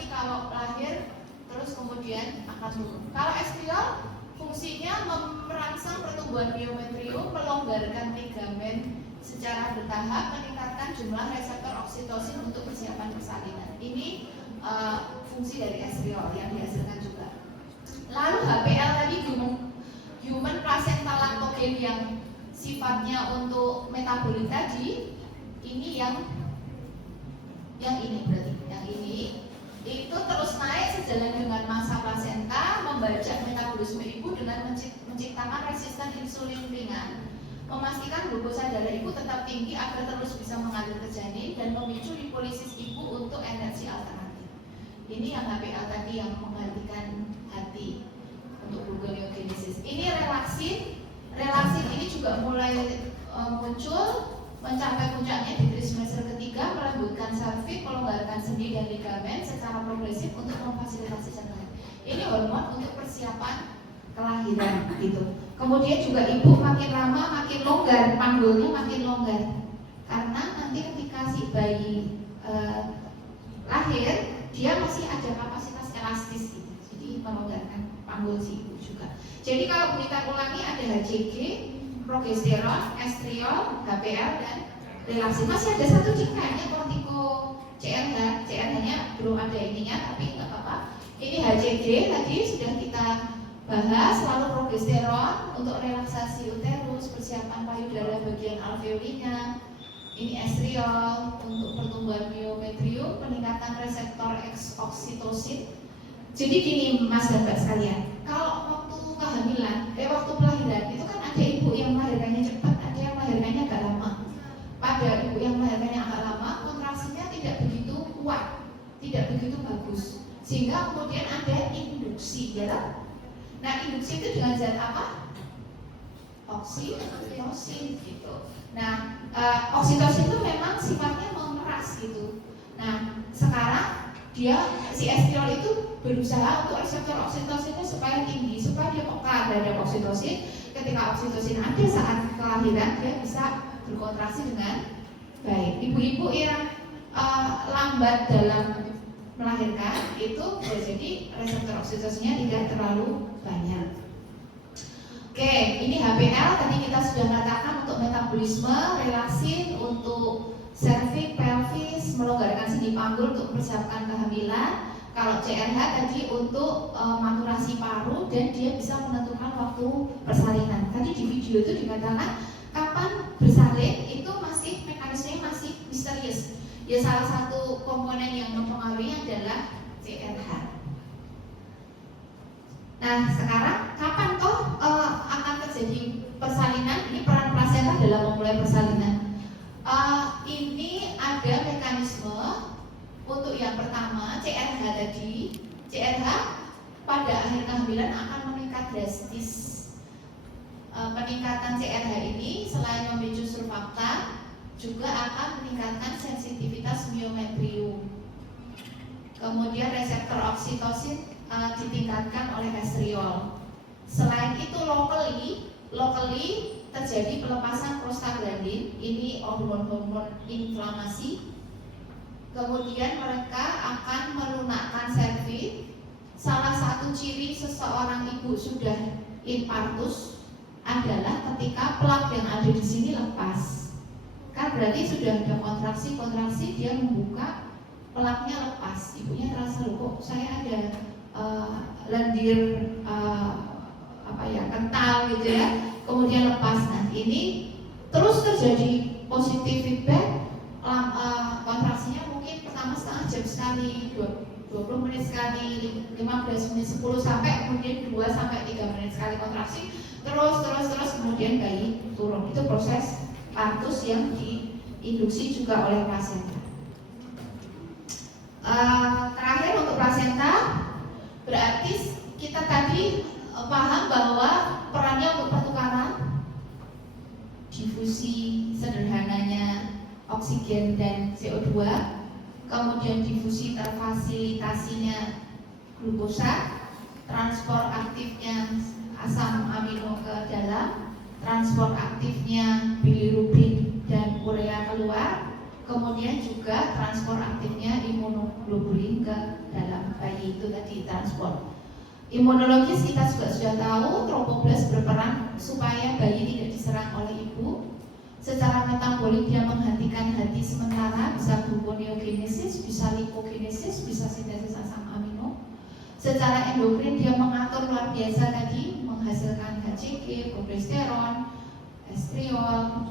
nanti kalau lahir terus kemudian akan turun. Kalau estriol fungsinya merangsang pertumbuhan miometrium, melonggarkan ligamen secara bertahap, meningkatkan jumlah reseptor oksitosin untuk persiapan persalinan. Ini fungsi dari estriol yang dihasilkan juga. Lalu HPL tadi human placental lactogen yang sifatnya untuk metabolit tadi, ini yang ini berarti, yang ini itu terus naik sejalan dengan massa plasenta, membajak metabolisme ibu dengan menciptakan resisten insulin ringan, memastikan glukosa darah ibu tetap tinggi agar terus bisa mengalir ke janin dan memicu lipolisis ibu untuk energi alternatif. Ini yang HPL tadi yang menggantikan hati untuk gluconeogenesis. Ini relaksin ini juga mulai muncul, mencapai puncaknya di trimester ketiga, melembutkan sel-fit, melonggarkan sendi dan ligamen secara progresif untuk memfasilitasi janin. Ini hormon untuk persiapan kelahiran gitu. Kemudian juga ibu makin lama makin longgar, panggulnya makin longgar, karena nanti ketika si bayi lahir dia masih ada kapasitas elastis gitu. Jadi melonggarkan panggul si ibu juga. Jadi kalau kita ulangi ada HCG, progesteron, estriol, HPL dan relaksin. Masih ada satu kayaknya kortiko CRH. CRH-nya belum ada ininya, tapi nggak apa-apa. Ini HCG tadi sudah kita bahas. Lalu progesteron untuk relaksasi uterus, persiapan payudara bagian alveolinya. Ini estriol untuk pertumbuhan miometrium, peningkatan reseptor oksitosin. Jadi gini Mas dan Mbak sekalian, kalau waktu kehamilan, waktu pelahiran itu kan ada ibu yang melahirkannya cepat, ada yang melahirkannya agak lama. Pada ibu yang melahirkannya agak lama, kontraksinya tidak begitu kuat, tidak begitu bagus, sehingga kemudian ada induksi, ya. Nah, induksi itu dengan zat apa? Oksitosin, gitu. Nah, oksitosin itu memang sifatnya memeras, gitu. Nah, sekarang si estriol itu berusaha untuk reseptor oksitosinnya supaya tinggi, supaya dia peka terhadap oksitosin. Ketika oksitosin ada saat kelahiran, dia bisa berkontraksi dengan baik. Ibu-ibu yang lambat dalam melahirkan itu jadi reseptor oksitosinnya tidak terlalu banyak. Oke, ini HPL tadi kita sudah katakan untuk metabolisme, relaksin untuk serviks, pelvis, melonggarkan sendi panggul untuk mempersiapkan kehamilan. Kalau CRH tadi untuk maturasi paru dan dia bisa menentukan waktu persalinan. Tadi di video itu dikatakan kapan bersalin itu masih mekanismenya masih misterius. Ya salah satu komponen yang mempengaruhi adalah CRH. Nah sekarang kapan toh akan terjadi persalinan? Ini peran plasenta dalam memulai persalinan. Ini ada mekanisme untuk yang pertama CRH tadi. CRH pada akhir kehamilan akan meningkat drastis. Peningkatan CRH ini selain memicu surfaktan juga akan meningkatkan sensitivitas miometrium. Kemudian reseptor oksitosin ditingkatkan oleh estriol. Selain itu locally terjadi pelepasan prostaglandin, ini hormon-hormon inflamasi. Kemudian mereka akan melunakkan serviks. Salah satu ciri seseorang ibu sudah infartus adalah ketika plak yang ada di sini lepas. Kan berarti sudah ada kontraksi dia membuka, plaknya lepas. Ibunya terasa loh kok saya ada lendir kental gitu ya. Kemudian lepas. Nah ini terus terjadi positif feedback. Kontraksinya mungkin pertama setengah jam sekali, 20 menit sekali, 15 menit, 10 sampai kemudian 2 sampai 3 menit sekali kontraksi. Terus kemudian bayi turun. Itu proses partus yang diinduksi juga oleh plasenta. Terakhir untuk plasenta, berarti kita tadi paham bahwa perannya untuk pertukaran difusi sederhananya oksigen dan CO2, kemudian difusi terfasilitasinya glukosa, transport aktifnya asam amino ke dalam, transport aktifnya bilirubin dan urea keluar, Kemudian juga transport aktifnya imunoglobulin ke dalam bayi itu tadi transport. Imunologis kita juga sudah tahu, tropoblast berperan supaya bayi tidak diserang oleh ibu. Secara metabolik dia menghentikan henti sementara, bisa gluconeogenesis, bisa lipogenesis, bisa sintesis asam amino. Secara endokrin dia mengatur luar biasa tadi, menghasilkan HCG, progesteron, estriol,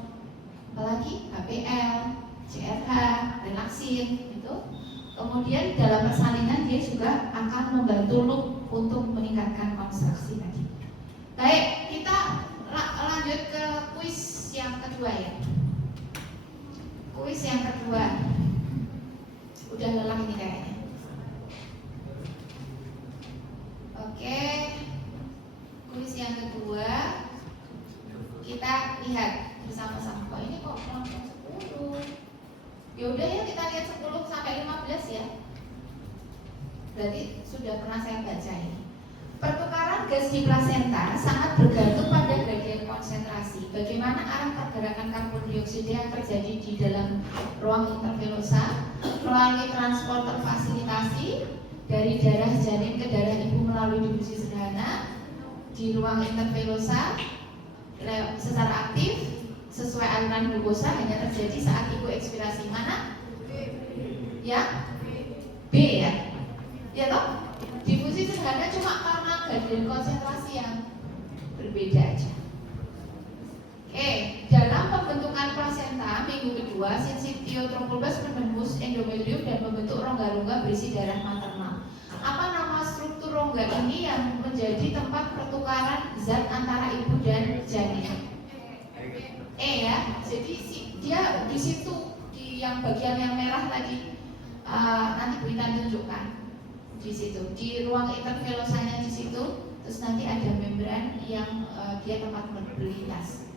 apalagi HPL, CRH, relaksin gitu. Kemudian dalam persalinan dia juga akan membantu loop untuk meningkatkan konstruksi tadi. Baik, kita lanjut ke kuis yang kedua ya. Kuis yang kedua. Udah lelah ini kayaknya. Oke. Kuis yang kedua kita lihat bersama-sama. Oh, ini kok langsung 10. Yaudah ya kita lihat 10 sampai 15 ya. Berarti sudah pernah saya baca ini. Pertukaran gas di plasenta sangat bergantung pada gradien konsentrasi. Bagaimana arah pergerakan karbon dioksida yang terjadi di dalam ruang intervelosa melalui transporter fasilitasi dari darah janin ke darah ibu melalui difusi sederhana di ruang intervelosa secara aktif sesuai aliran glukosa hanya terjadi saat ibu ekspirasi. Mana? Ya? B ya? Ya toh? Difusi sederhana cuma karena gradien konsentrasi yang berbeda aja. Oke, dalam pembentukan plasenta minggu kedua, sincitiotrophoblas menembus endometrium dan membentuk rongga-rongga berisi darah maternal. Apa nama struktur rongga ini yang menjadi tempat pertukaran zat antara ibu dan janin? Ya, jadi dia di situ di yang bagian yang merah tadi nanti Bu Intan tunjukkan di situ di ruang intervelosanya di situ, terus nanti ada membran yang dia tempat berlintas.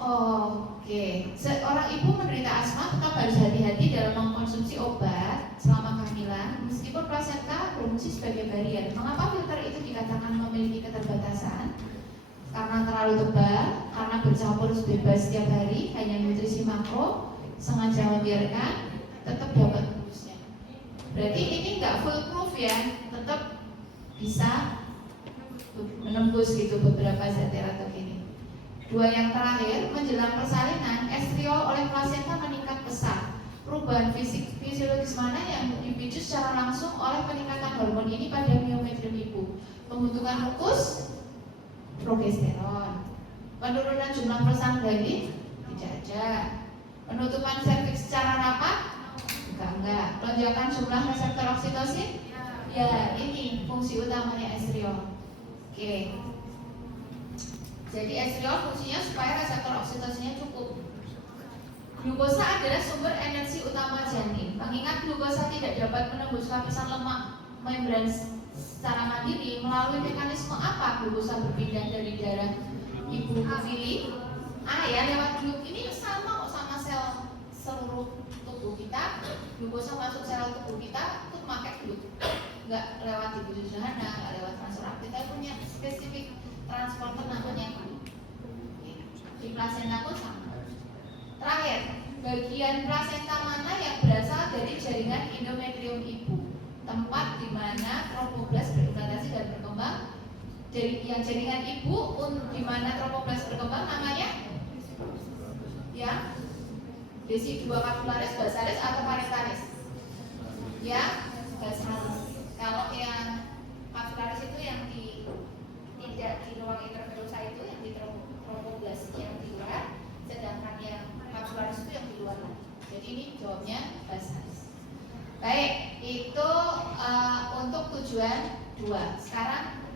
Oke, seorang ibu menderita asma tetap harus hati-hati dalam mengkonsumsi obat selama kehamilan, meskipun plasenta berfungsi sebagai barier. Mengapa filter itu dikatakan memiliki keterbatasan? Karena terlalu tebal, karena bercampur bebas setiap hari, hanya nutrisi makro, sengaja membiarkan, tetap dapat tembusnya. Berarti ini nggak foolproof ya, tetap bisa menembus gitu beberapa zat teratogenik. Dua yang terakhir, menjelang persalinan, estriol oleh plasenta meningkat pesat. Perubahan fisiologis mana yang dipicu secara langsung oleh peningkatan hormon ini pada miometrium ibu? Pembentukan mukus, progesteron. Penurunan jumlah prostaglandin, tidak ada. Penutupan serviks secara rapat, enggak. Lonjakan jumlah reseptor oksitosin, ya ini fungsi utamanya estriol. Oke. Jadi estriol fungsinya supaya reseptor oksitosinnya cukup. Glukosa adalah sumber energi utama janin. Mengingat glukosa tidak dapat menembus lapisan lemak membran secara mandiri, melalui mekanisme apa glukosa berpindah dari darah ibu ke fili? Ya lewat gluk. Ini sama kok sama sel seluruh tubuh kita. Glukosa masuk sel tubuh kita itu memakai gluk. Enggak lewat difusi sederhana, enggak lewat transport aktif. Kita punya spesifik transporter namanya gluk. Di plasenta pun sama. Terakhir, bagian plasenta mana yang berasal dari jaringan endometrium ibu? Tempat di mana trofoblast berimplantasi dan berkembang. Dari yang jaringan ibu di mana trofoblast berkembang namanya ya desidua capsularis, basalis atau parentalis? Ya, basalis. Kalau yang capsularis itu yang tidak di ruang intervelosa itu yang di trofoblast yang di luar, sedangkan yang capsularis itu yang di luar. Jadi ini jawabnya basalis. Baik, itu untuk tujuan 2. Sekarang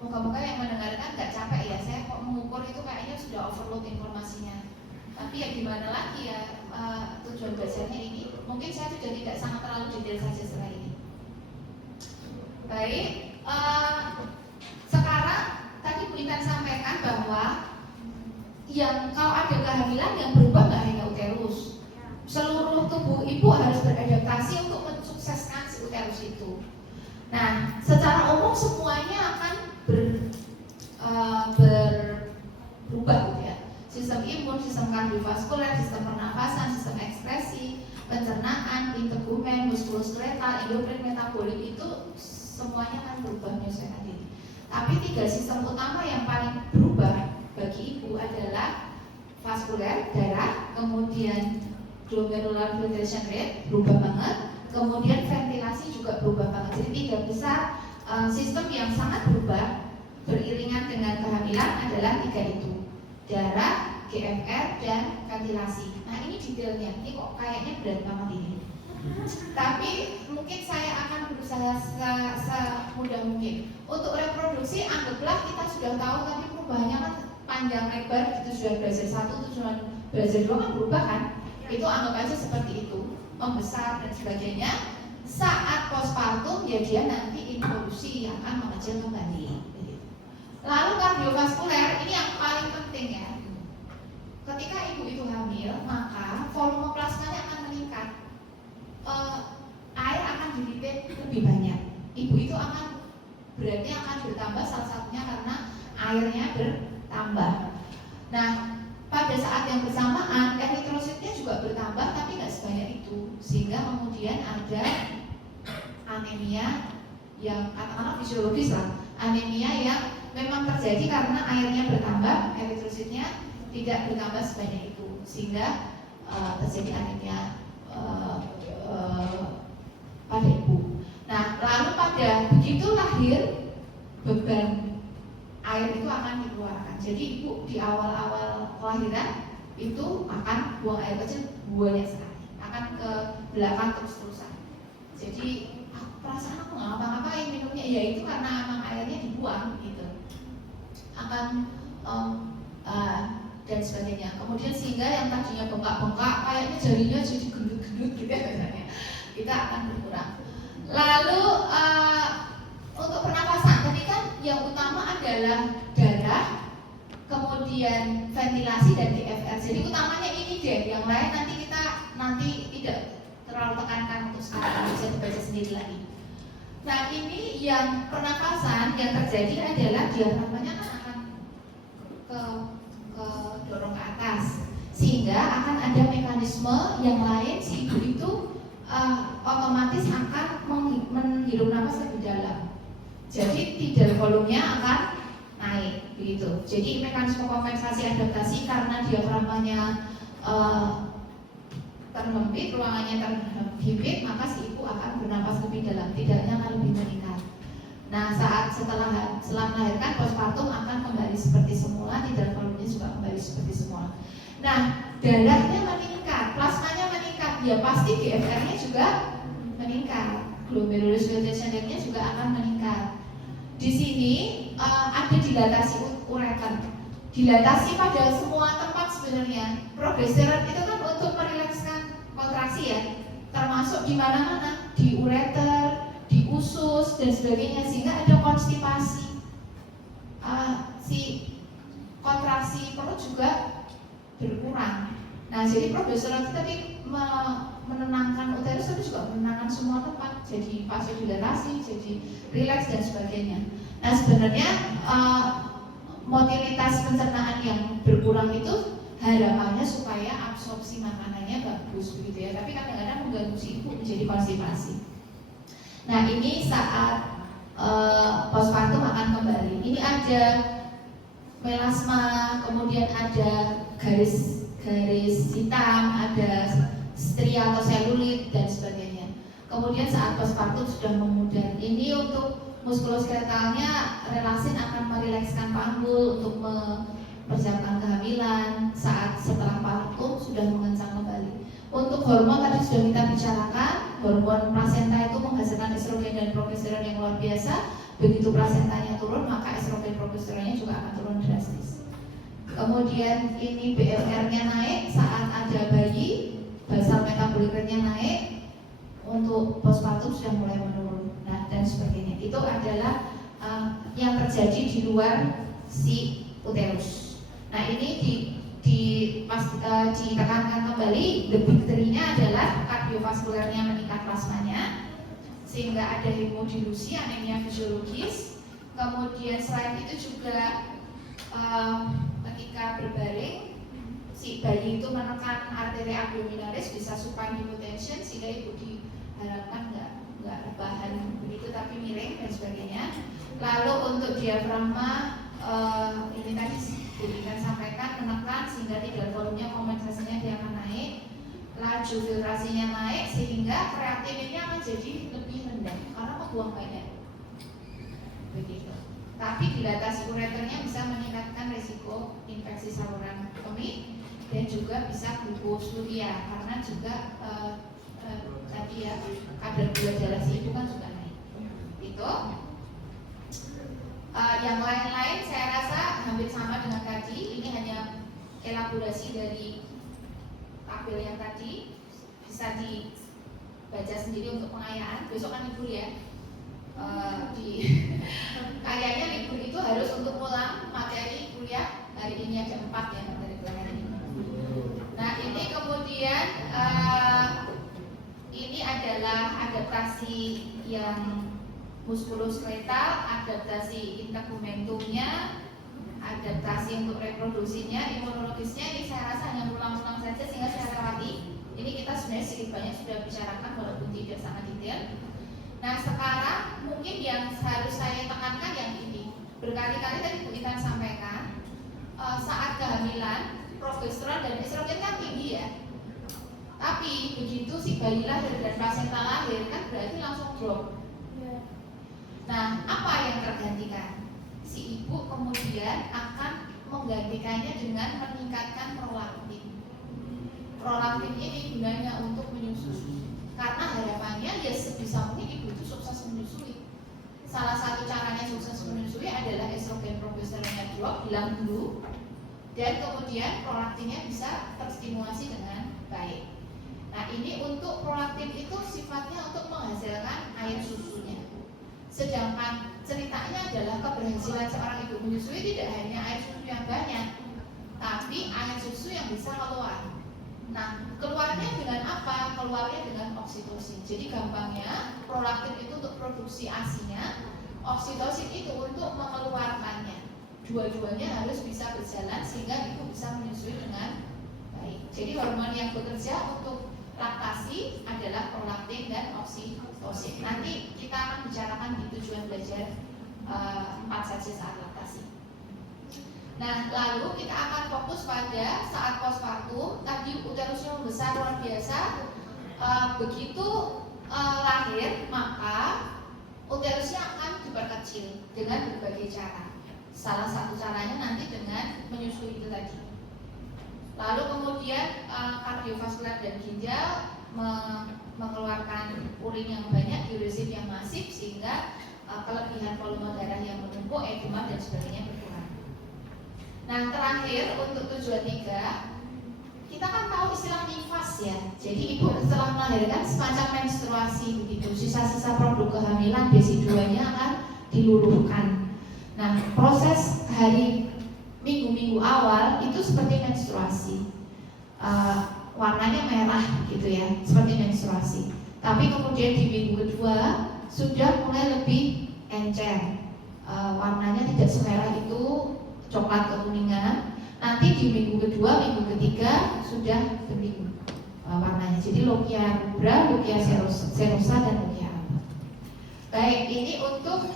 moga-moga yang mendengarkan nggak capek ya. Saya kok mengukur itu kayaknya sudah overload informasinya. Tapi ya gimana lagi ya, tujuan belajarnya ini. Mungkin saya sudah tidak sangat terlalu detail saja setelah ini. Baik, sekarang tadi Bu Intan sampaikan bahwa yang kalau ada kehamilan yang berubah nggak hanya uterus. Seluruh tubuh ibu harus beradaptasi untuk mensukseskan si uterus itu. Nah, secara umum semuanya akan berubah gitu ya. Sistem imun, jantung, sistem kardiovaskuler, sistem pernafasan, sistem ekspresi, pencernaan, integumen, muskuloskeletal, endokrin, metabolik itu semuanya akan berubah menyesuaikan ini. Tapi 3 sistem utama yang paling berubah bagi ibu adalah vaskuler, darah, kemudian glomerular filtration rate berubah banget, kemudian ventilasi juga berubah banget. Jadi 3 besar sistem yang sangat berubah beriringan dengan kehamilan adalah 3 itu: darah, GFR, dan ventilasi. Nah ini detailnya, ini kok kayaknya berat banget ini. Tapi mungkin saya akan berusaha semudah mungkin. Untuk reproduksi, anggaplah kita sudah tahu tadi perubahannya kan panjang lebar, itu sudah belajar 1, itu cuma belajar 2 kan berubah kan? Itu anggap aja seperti itu, membesar dan sebagainya. Saat postpartum ya dia nanti involusi yang akan mengecil kembali. Lalu kardiovaskuler ini yang paling penting ya. Ketika ibu itu hamil, maka volume plasmanya akan meningkat. Air akan dilipid lebih banyak. Ibu itu akan beratnya akan bertambah, salah satunya karena airnya bertambah. Nah, pada saat yang bersamaan eritrositnya juga bertambah, tapi nggak sebanyak itu, sehingga kemudian ada anemia yang katakanlah fisiologis lah, anemia yang memang terjadi karena airnya bertambah, eritrositnya tidak bertambah sebanyak itu, sehingga terjadi anemia pada ibu. Nah, lalu pada begitu lahir, beban air itu akan dikeluarkan. Jadi ibu di awal-awal kelahiran itu akan buang air kecil banyak sekali, akan ke belakang terus-terusan. Jadi perasaan aku nggak ngapa-ngapain minumnya, ya itu karena emang airnya dibuang gitu, akan dan sebagainya. Kemudian sehingga yang tadinya bengkak-bengkak kayaknya jarinya jadi gendut-gendut gitu ya misalnya, kita akan berkurang. Lalu untuk pernapasan tadi kan yang utama adalah darah, kemudian ventilasi dan GFR. Jadi utamanya ini deh, yang lain nanti tidak terlalu tekankan untuk sekarang, bisa dibaca sendiri lagi. Nah ini yang pernapasan yang terjadi adalah diafragmanya kan akan ke dorong ke atas, sehingga akan ada mekanisme yang lain, si ibu itu otomatis akan menghirup nafas lebih dalam. Jadi tidal volumenya akan naik begitu. Jadi mekanisme kompensasi adaptasi karena diafragmanya terlempit, ruangannya terhimpit, maka si ibu akan bernapas lebih dalam, tidaknya akan lebih meningkat. Nah, setelah melahirkan, postpartum akan kembali seperti semula, tidal volumenya juga kembali seperti semula. Nah, darahnya meningkat, plasmanya meningkat, ya pasti GFR-nya juga meningkat, glomerular filtration rate-nya juga akan meningkat. Di sini ada dilatasi ureter, dilatasi pada semua tempat sebenarnya. Progesteron itu kan untuk merilekskan kontraksi ya, termasuk di mana-mana, di ureter, di usus dan sebagainya, sehingga ada konstipasi. Si kontraksi perut juga berkurang. Nah, jadi progesteron itu tadi menenangkan uterus, tapi juga menenangkan semua tempat, jadi vasodilatasi, jadi rileks dan sebagainya. Nah, sebenarnya motilitas pencernaan yang berkurang itu harapannya supaya absorpsi makanannya bagus begitu ya, tapi kadang-kadang mengganggu si ibu menjadi konstipasi. Nah, ini saat postpartum akan kembali. Ini ada melasma, kemudian ada garis hitam, ada stria atau selulit dan sebagainya. Kemudian saat postpartum sudah memudar. Ini untuk muskuloskeletalnya, relaksin akan merilekskan panggul untuk mempersiapkan kehamilan. Saat setelah partum sudah mengencang kembali. Untuk hormon tadi sudah kita bicarakan, hormon plasenta itu menghasilkan estrogen dan progesteron yang luar biasa. Begitu plasentanya turun, maka estrogen progesteronnya juga akan turun drastis. Kemudian ini BMR-nya naik saat ada bayi, basal metabolic rate-nya naik. Untuk postpartum sudah mulai menurun. Nah, dan sebagainya. Itu adalah yang terjadi di luar si uterus. Nah, ini ditekankan kembali. The big three-nya adalah kardiovaskulernya meningkat plasmanya, sehingga ada hemodilusi, anemia fisiologis. Kemudian selain itu juga ketika berbaring si bayi itu menekan arteri abdominalis bisa supine hypotension sehingga ibu diharapkan nggak rebahan begitu tapi miring dan sebagainya. Lalu untuk diafragma ini tadi Budikan sampaikan menekan sehingga tidak volumenya kompensasinya dia akan naik, laju filtrasinya naik sehingga kreatininnya akan jadi lebih rendah karena membuang banyak begitu. Tapi dilatasi ureternya bisa meningkatkan risiko infeksi saluran kemih dan juga bisa glukosuria karena juga tadi ya kadar gula darah si ibu kan juga naik. Itu yang lain-lain saya rasa hampir sama dengan tadi. Ini hanya elaborasi dari tabel yang tadi, bisa dibaca sendiri untuk pengayaan. Besok kan libur ya. Kayaknya libur itu harus untuk ulang materi kuliah. Hari ini ada 4 ya materi kuliah hari ini. Nah ini kemudian ini adalah adaptasi yang muskuloskeletal, adaptasi integumentumnya, adaptasi untuk reproduksinya, imunologisnya. Ini saya rasa hanya ulang-ulang saja sehingga saya lewati. Ini kita sebenarnya sedikit banyak sudah bicarakan walaupun tidak sangat detail. Nah sekarang mungkin yang harus saya tekankan yang ini. Berkali-kali tadi Bu Intan sampaikan saat kehamilan progesteron dan estrogen kan tinggi ya. Tapi begitu si bayi lahir dan plasenta lahir kan berarti langsung drop. Nah apa yang tergantikan? Si ibu kemudian akan menggantikannya dengan meningkatkan prolaktin. Prolaktin ini gunanya untuk menyusui. Karena harapannya ya sebisa mungkin ibu itu sukses menyusui. Salah satu caranya sukses menyusui adalah estrogen progesteronnya drop, hilang dulu, dan kemudian prolaktinnya bisa terstimulasi dengan baik. Nah ini untuk prolaktin itu sifatnya untuk menghasilkan air susunya. Sedangkan ceritanya adalah keberhasilan seorang ibu menyusui tidak hanya air susu yang banyak, tapi air susu yang bisa keluar. Nah, keluarnya dengan apa? Keluarnya dengan oksitosin. Jadi gampangnya, prolaktin itu untuk produksi ASI-nya, oksitosin itu untuk mengeluarkannya. Dua-duanya harus bisa berjalan sehingga ibu bisa menyusui dengan baik. Jadi hormon yang bekerja untuk laktasi adalah prolaktin dan oksitosin. Nanti kita akan bicarakan di tujuan belajar 4 saja saat laktasi. Nah, lalu kita akan fokus pada saat postpartum. Tadi uterusnya membesar luar biasa. Begitu lahir, maka uterusnya akan diperkecil dengan berbagai cara. Salah satu caranya nanti dengan menyusui itu tadi. Lalu kemudian kardiovaskular dan ginjal mengeluarkan urin yang banyak, diuresis yang masif sehingga kelebihan volume darah yang menumpuk, edema dan sebagainya berkurang. Nah terakhir untuk tujuan 3, kita kan tahu istilah nifas ya. Jadi ibu setelah melahirkan semacam menstruasi begitu. Sisa-sisa produk kehamilan BC2 nya akan diluluhkan. Nah proses hari minggu-minggu awal itu seperti menstruasi. Warnanya merah gitu ya, seperti menstruasi. Tapi kemudian di minggu kedua sudah mulai lebih encer. Warnanya tidak semerah itu, coklat kekuningan. Nanti di minggu kedua, minggu ketiga sudah bening warnanya. Jadi lochia rubra, lochia serosa dan lochia alba. Baik, ini untuk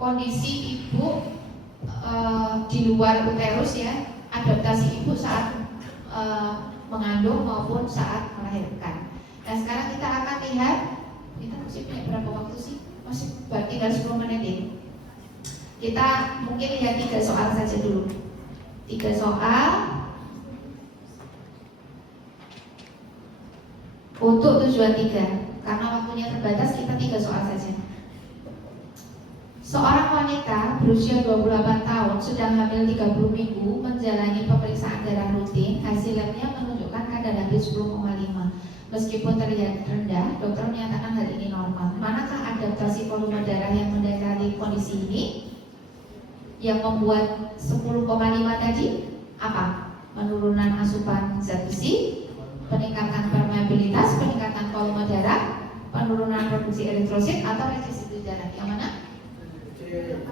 kondisi ibu di luar uterus ya, adaptasi ibu saat mengandung maupun saat melahirkan. Nah sekarang kita akan lihat, kita masih punya berapa waktu sih? Masih tinggal 10 menit ini. Kita mungkin lihat 3 soal saja dulu. 3 soal untuk tujuan 3. Karena waktunya terbatas, kita 3 soal saja. Seorang wanita berusia 28 tahun sedang hamil 30 minggu menjalani pemeriksaan darah rutin. Hasil labnya menunjukkan kadar HB 10,5. Meskipun terlihat rendah, dokter menyatakan hal ini normal. Manakah adaptasi volume darah yang mendekati kondisi ini? Yang membuat 10,5 tadi apa? Penurunan asupan zat besi, peningkatan permeabilitas, peningkatan volume darah, penurunan produksi eritrosit atau residu darah. Yang mana?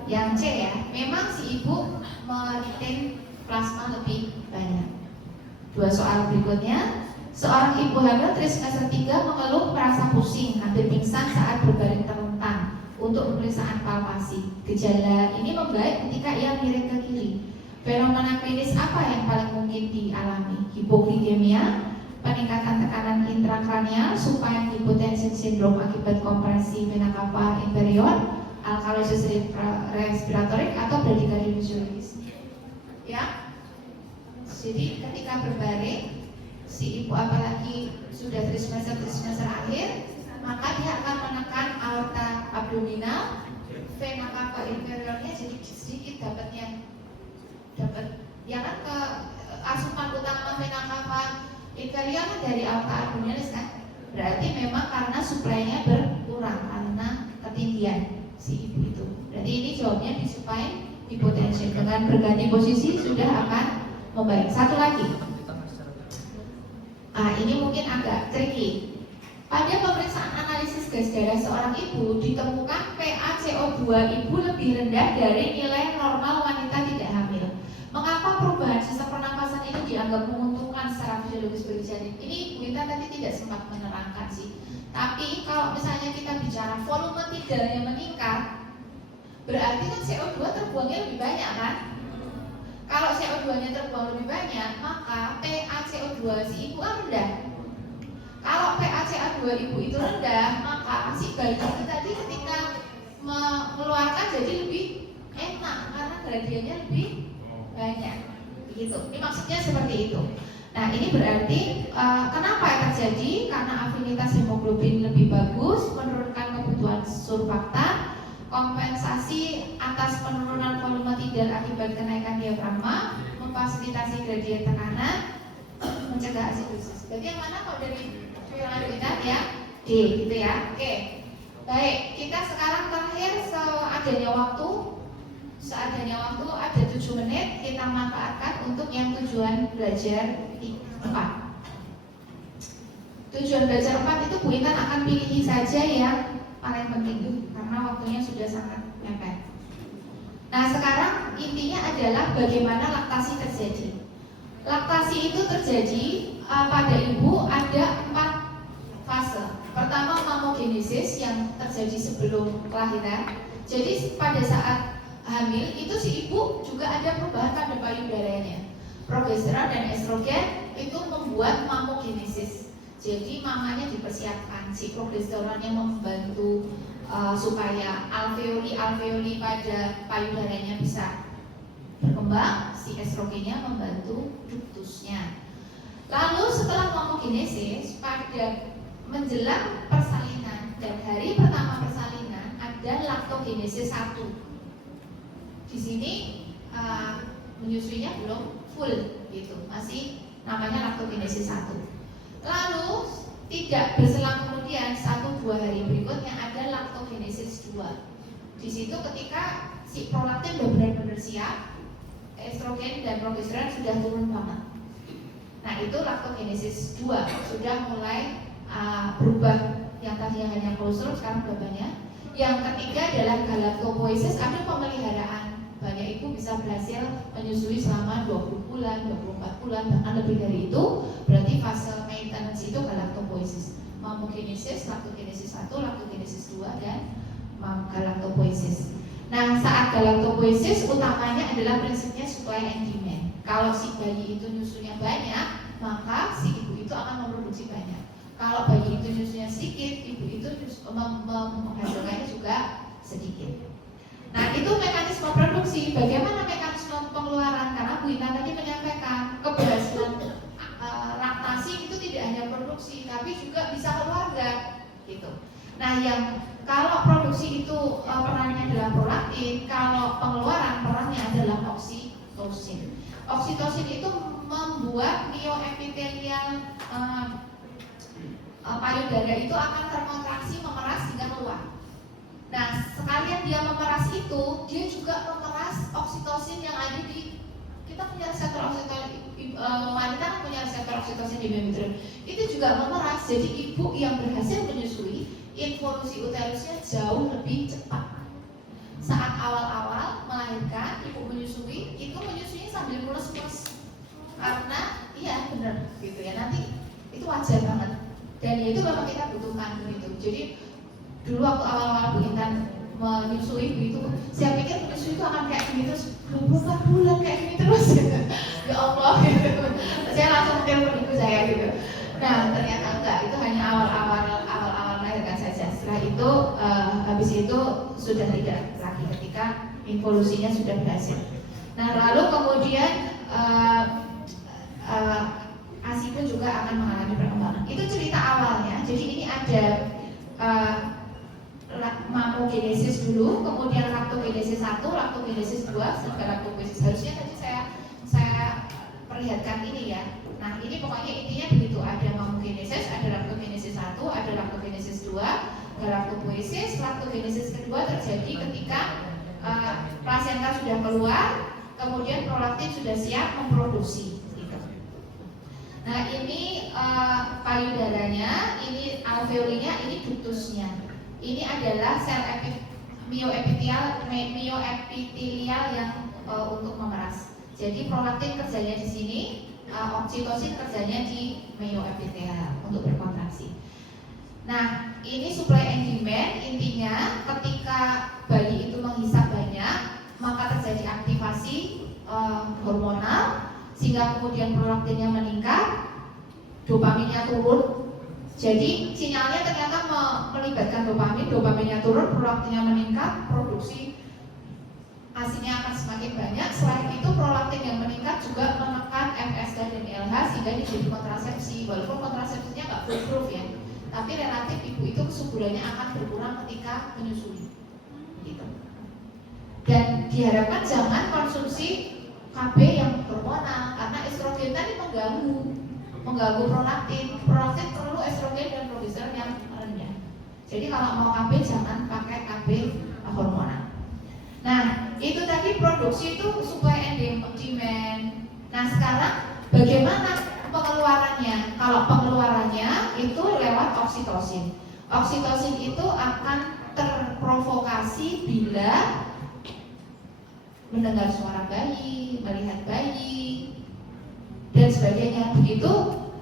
Yang C ya. Memang si ibu meritin plasma lebih banyak. Dua soal berikutnya. Seorang ibu hamil trimester 3 mengeluh merasa pusing, hampir pingsan saat berbaring terlentang untuk pemeriksaan palpasi. Gejala ini membaik ketika ia miring ke kiri. Fenomena klinis apa yang paling mungkin dialami? Hipoglikemia, peningkatan tekanan intrakranial, supine hypotension syndrome akibat kompresi vena cava inferior, alkalosis respiratorik, atau bradykardia fisiologis. Ya, jadi ketika berbaring, si ibu apalagi sudah trimester akhir, maka dia akan menekan aorta abdominal, vena cava inferiornya jadi sedikit dapat ya kan, ke asupan utama vena cava inferior kan dari aorta abdominalis kan, berarti memang karena suplainya berkurang karena ketinggian si ibu itu. Berarti ini jawabnya di supine hypotension. Dengan berganti posisi sudah akan membaik. Satu lagi. Ini mungkin agak tricky. Pada pemeriksaan analisis gas darah seorang ibu ditemukan PaCO2 ibu lebih rendah dari nilai normal wanita tidak hamil. Mengapa perubahan sistem pernapasan ini dianggap menguntungkan secara fisiologis bagi janin? Ini Bu Intan tadi tidak sempat menerangkan sih. Tapi kalau misalnya kita bicara volume tidalnya meningkat, berarti kan CO2 terbuangnya lebih banyak kan? Kalau CO2-nya terbuang lebih banyak, maka PaCO2 si ibu rendah. Kalau PaCO2 ibu itu rendah, maka si bayi itu tadi ketika mengeluarkan jadi lebih enak karena gradiennya lebih banyak. Begitu. Ini maksudnya seperti itu. Nah, ini berarti kenapa yang terjadi? Karena afinitas hemoglobin lebih bagus, menurunkan kebutuhan surfaktan, kompensasi atas penurunan volume tidal akibat kenaikan diafragma, memfasilitasi gradien tekanan, mencegah asidosis. Berarti yang mana kalau dari lanjutan ya? D, gitu ya. Oke. Baik, kita sekarang terakhir seadanya waktu ada 7 menit kita manfaatkan untuk yang tujuan belajar 4. Tujuan belajar 4 itu Bu Intan akan pilih saja yang paling penting karena waktunya sudah sangat mepet. Nah, sekarang intinya adalah bagaimana laktasi terjadi. Laktasi itu terjadi pada ibu ada 4 fase. Pertama, mamogenesis yang terjadi sebelum kelahiran. Jadi pada saat hamil itu si ibu juga ada perubahan pada payudaranya. Progesteron dan estrogen itu membuat mamogenesis. Jadi mamanya dipersiapkan, si progesteronnya membantu supaya alveoli pada payudaranya bisa berkembang, si estrogennya membantu duktusnya. Lalu setelah mamogenesis, pada menjelang persalinan dan hari pertama persalinan ada laktogenesis 1. Di sini menyusuinya belum full gitu, masih namanya laktogenesis 1. Lalu tidak berselang kemudian 1-2 hari berikutnya ada laktogenesis 2. Di situ ketika si prolaktin sudah benar-benar siap, estrogen dan progesteron sudah turun banget. Nah, itu laktogenesis 2 sudah mulai berubah, yang tadinya hanya kolesterol sekarang sudah banyak. Yang ketiga adalah galaktopoiesis, ada pemeliharaan. Banyak ibu bisa berhasil menyusui selama 20 bulan, 24 bulan, bahkan lebih dari itu. Berarti fase maintenance itu galaktopoiesis. Mamogenesis, laktogenesis 1, laktogenesis 2, dan galaktopoiesis. Nah, saat galaktopoiesis utamanya adalah prinsipnya supply and demand. Kalau si bayi itu nyusunya banyak, maka si ibu itu akan memproduksi banyak. Kalau bayi itu nyusunya sedikit, ibu itu menghasilkannya juga sedikit. Nah, itu mekanisme produksi. Bagaimana mekanisme pengeluaran? Karena Bu Intan tadi menyampaikan keberhasilan laktasi itu tidak hanya produksi, tapi juga bisa keluarga, gitu. Nah, yang kalau produksi itu perannya adalah prolaktin, kalau pengeluaran perannya adalah oksitosin. Oksitosin itu membuat mioepitelial payudara itu akan terkontraksi, memeras hingga keluar. Nah, sekalian dia memeras itu, dia juga memeras oksitosin yang ada di, kita punya reseptor oksitosin, wanita kan punya reseptor oksitosin di mesoderm. Itu juga memeras, jadi ibu yang berhasil menyusui, involusi uterusnya jauh lebih cepat. saat awal-awal melahirkan, ibu menyusui, itu menyusuinya sambil mulus-mulus. Karena iya benar gitu ya, nanti itu wajar banget. Dan ya itu memang kita butuhkan gitu. Jadi dulu waktu awal-awal Bu Intan menyusui begitu, saya pikir menyusui itu akan kayak gini terus 24 bulan kayak gini terus gitu. Ya Allah gitu. Saya langsung telepon ibu saya gitu. Nah ternyata enggak, itu hanya awal-awal melahirkan saja. Setelah itu habis itu sudah tidak lagi ketika involusinya sudah berhasil. Nah lalu kemudian ASI pun juga akan mengalami perkembangan. Itu cerita awalnya. Jadi ini ada mamogenesis dulu, kemudian laktogenesis 1, laktogenesis 2, sampai laktogenesis. Harusnya tadi saya perlihatkan ini ya. Nah ini pokoknya intinya begitu, ada mamogenesis, ada laktogenesis 1, ada laktogenesis 2, galaktopoiesis. Laktogenesis kedua terjadi ketika plasenta sudah keluar, kemudian prolaktin sudah siap memproduksi. Gitu. Nah ini payudaranya, ini alveolinya, ini ductusnya. Ini adalah sel mioepitelial yang untuk memeras. Jadi prolaktin kerjanya di sini, oksitosin kerjanya di mioepitelial untuk berkontraksi. Nah, ini supply and demand, intinya ketika bayi itu menghisap banyak, maka terjadi aktivasi hormonal sehingga kemudian prolaktinnya meningkat, dopaminnya turun. Jadi sinyalnya ternyata melibatkan dopaminnya turun, prolaktinnya meningkat, produksi ASINya akan semakin banyak. Selain itu prolaktin yang meningkat juga menekan FSH dan LH sehingga jadi kontrasepsi. Walaupun kontrasepsinya nggak foolproof ya, tapi relatif ibu itu kesuburannya akan berkurang ketika menyusui. Gitu. Dan diharapkan jangan konsumsi KB yang hormonal karena estrogen tadi mengganggu prolaktin. Prolaktin perlu estrogen dan progesteron yang rendah. Jadi kalau mau KB jangan pakai KB hormonal. Nah, itu tadi produksi itu supply and demand. Nah, sekarang bagaimana pengeluarannya? Kalau pengeluarannya itu lewat oksitosin. Oksitosin itu akan terprovokasi bila mendengar suara bayi, melihat bayi, dan sebagainya. Begitu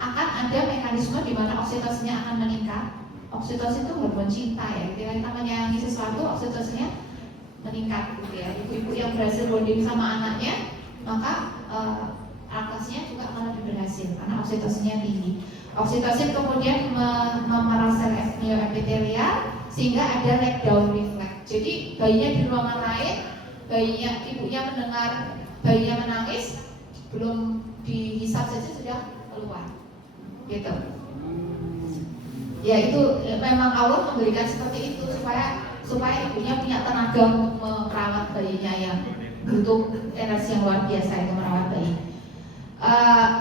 akan ada mekanisme di mana oksitosinnya akan meningkat. Oksitosin itu hormon cinta ya. Ketika kita menyayangi sesuatu, oksitosinnya meningkat gitu ya. Ibu-ibu yang berhasil bonding sama anaknya, maka aktasinya juga akan lebih berhasil karena oksitosinnya tinggi. Oksitosin kemudian memeras sel mioepitelial sehingga ada leg down reflex. Jadi bayinya di ruangan lain, ibunya mendengar bayinya menangis, belum dihisap saja sudah keluar. Gitu. Ya itu memang Allah memberikan seperti itu supaya ibunya punya tenaga untuk merawat bayinya yang butuh energi yang luar biasa itu merawat bayi.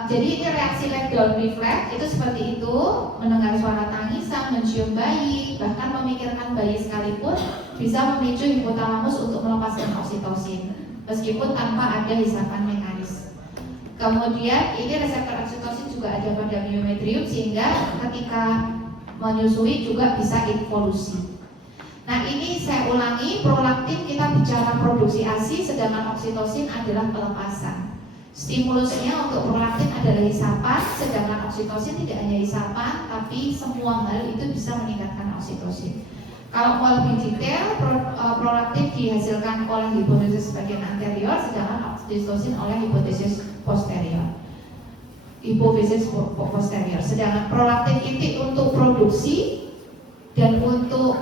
Jadi ini reaksi leg down reflex itu seperti itu, mendengar suara tangisan, mencium bayi, bahkan memikirkan bayi sekalipun bisa memicu hipotalamus untuk melepaskan oksitosin meskipun tanpa ada hisapan mekanis. Kemudian ini reseptor oksitosin juga ada pada miometrium sehingga ketika menyusui juga bisa involusi. Nah ini saya ulangi, prolaktin kita bicara produksi ASI, sedangkan oksitosin adalah pelepasan. Stimulusnya untuk prolaktin adalah hisapan, sedangkan oksitosin tidak hanya hisapan, tapi semua hal itu bisa meningkatkan oksitosin. Kalau mau lebih detail, prolaktin dihasilkan oleh hipofisis bagian anterior, sedangkan oksitosin oleh hipofisis posterior. Sedangkan prolaktin inti untuk produksi dan untuk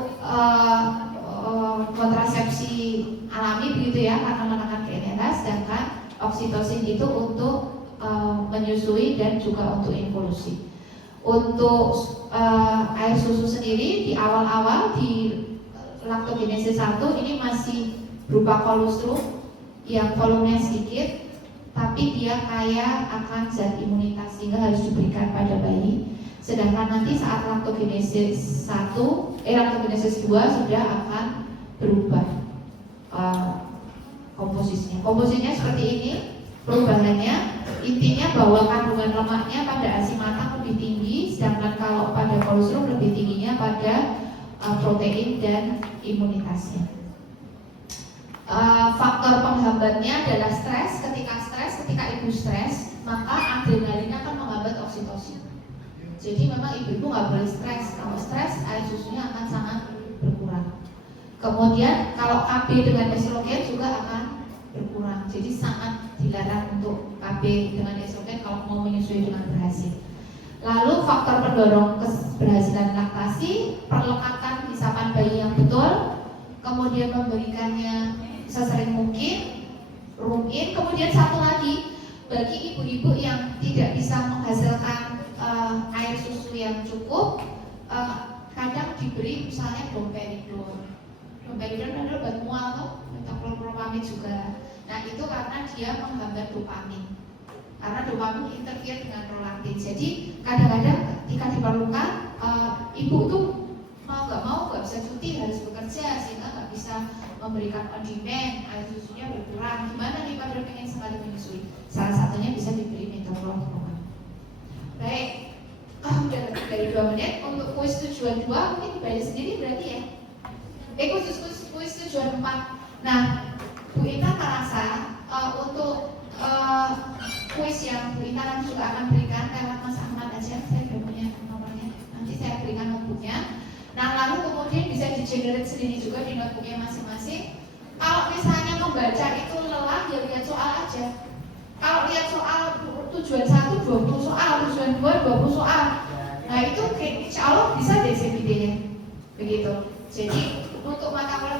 kontrasepsi alami begitu ya, karena menekan KNH, sedangkan oksitosin itu untuk menyusui dan juga untuk involusi. Untuk air susu sendiri di awal-awal di laktogenesis 1 ini masih berupa kolostrum yang volumenya sedikit, tapi dia kaya akan zat imunitas sehingga harus diberikan pada bayi. Sedangkan nanti saat laktogenesis 2 sudah akan berubah komposisinya seperti ini. Perubahannya intinya bahwa kandungan lemaknya pada ASI matang lebih tinggi, sedangkan kalau pada kolostrum lebih tingginya pada protein dan imunitasnya. Faktor penghambatnya adalah stres. Ketika ibu stres, maka adrenalin akan menghambat oksitosin. Jadi memang ibu nggak boleh stres. Kalau stres, air susunya akan sangat berkurang. Kemudian kalau KB dengan estrogen juga akan berkurang. Jadi sangat dilarang untuk KB dengan estrogen kalau mau menyusui dengan berhasil. Lalu faktor pendorong keberhasilan laktasi, perlekatan isapan bayi yang betul, kemudian memberikannya sesering mungkin, room-in. Kemudian satu lagi, bagi ibu-ibu yang tidak bisa menghasilkan air susu yang cukup, kadang diberi misalnya domperidone. Domperidone adalah obat mual tuh, metoprolopamid juga. Nah itu karena dia menghambat dopamin. Karena dopamin interfere dengan prolaktin. Jadi kadang-kadang ketika diperlukan, ibu tuh mau nggak bisa cuti, harus bekerja sehingga nggak bisa memberikan on demand, air susunya berkurang. Gimana nih pada pengen sekali menyusui? Salah satunya bisa diberi metoprolopamid. Baik, udah lebih dari 2 menit. Untuk kuis tujuan 2 mungkin dibaca sendiri berarti ya. Kuis tujuan 4. Nah, Bu Ita merasa untuk kuis yang Bu Ita nanti juga akan berikan lewat Mas Ahmad aja, saya sudah punya nomornya. Nanti saya berikan notebooknya. Nah lalu kemudian bisa di-generate sendiri juga di notebooknya masing-masing. Kalau misalnya membaca itu lelah, ya lihat soal aja. Kalau lihat soal tujuan 1 20 soal, tujuan 2 20 soal. Nah itu insya Allah bisa deh CPD-nya. Begitu. Jadi untuk mata kuliah